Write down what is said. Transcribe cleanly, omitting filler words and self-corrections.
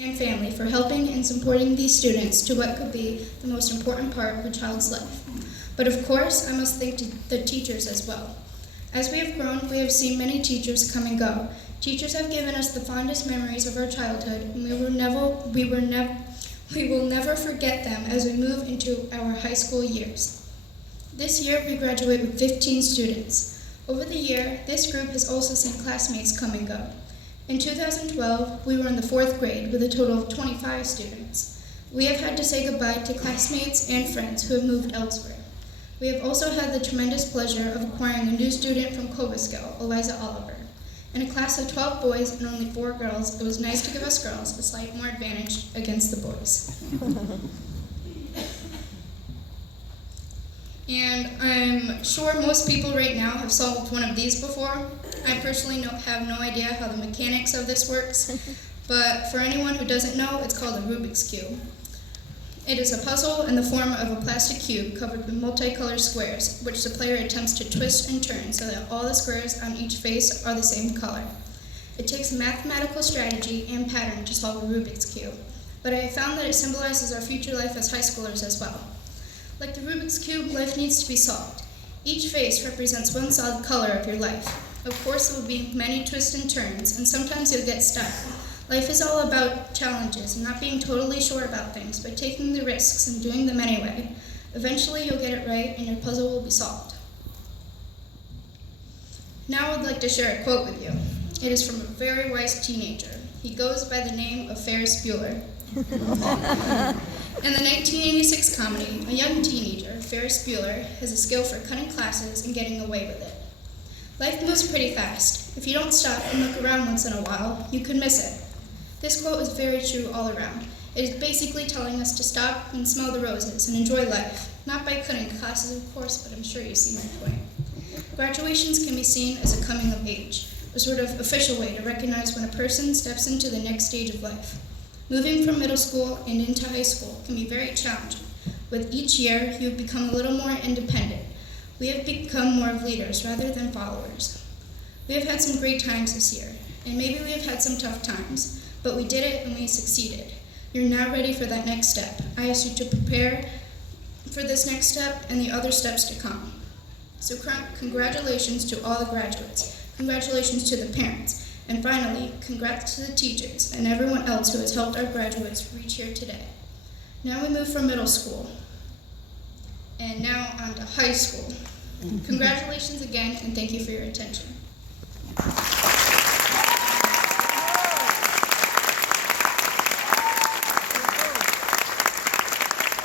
and family for helping and supporting these students to what could be the most important part of a child's life. But of course, I must thank the teachers as well. As we have grown, we have seen many teachers come and go. Teachers have given us the fondest memories of our childhood, and we will never forget them as we move into our high school years. This year, we graduate with 15 students. Over the year, this group has also seen classmates come and go. In 2012, we were in the 4th grade with a total of 25 students. We have had to say goodbye to classmates and friends who have moved elsewhere. We have also had the tremendous pleasure of acquiring a new student from Cobleskill, Eliza Oliver. In a class of 12 boys and only 4 girls, it was nice to give us girls a slight more advantage against the boys. And I'm sure most people right now have solved one of these before. I personally have no idea how the mechanics of this works, but for anyone who doesn't know, it's called a Rubik's Cube. It is a puzzle in the form of a plastic cube covered with multicolored squares, which the player attempts to twist and turn so that all the squares on each face are the same color. It takes mathematical strategy and pattern to solve a Rubik's Cube, but I have found that it symbolizes our future life as high schoolers as well. Like the Rubik's Cube, life needs to be solved. Each face represents one solid color of your life. Of course, there will be many twists and turns, and sometimes you'll get stuck. Life is all about challenges and not being totally sure about things, but taking the risks and doing them anyway. Eventually, you'll get it right, and your puzzle will be solved. Now I'd like to share a quote with you. It is from a very wise teenager. He goes by the name of Ferris Bueller. In the 1986 comedy, a young teenager, Ferris Bueller, has a skill for cutting classes and getting away with it. Life moves pretty fast. If you don't stop and look around once in a while, you could miss it. This quote is very true all around. It is basically telling us to stop and smell the roses and enjoy life. Not by cutting classes, of course, but I'm sure you see my point. Graduations can be seen as a coming of age, a sort of official way to recognize when a person steps into the next stage of life. Moving from middle school and into high school can be very challenging. With each year, you have become a little more independent. We have become more of leaders rather than followers. We have had some great times this year, and maybe we have had some tough times, but we did it and we succeeded. You're now ready for that next step. I ask you to prepare for this next step and the other steps to come. So congratulations to all the graduates. Congratulations to the parents. And finally, congrats to the teachers and everyone else who has helped our graduates reach here today. Now we move from middle school, and now on to high school. Congratulations again, and thank you for your attention.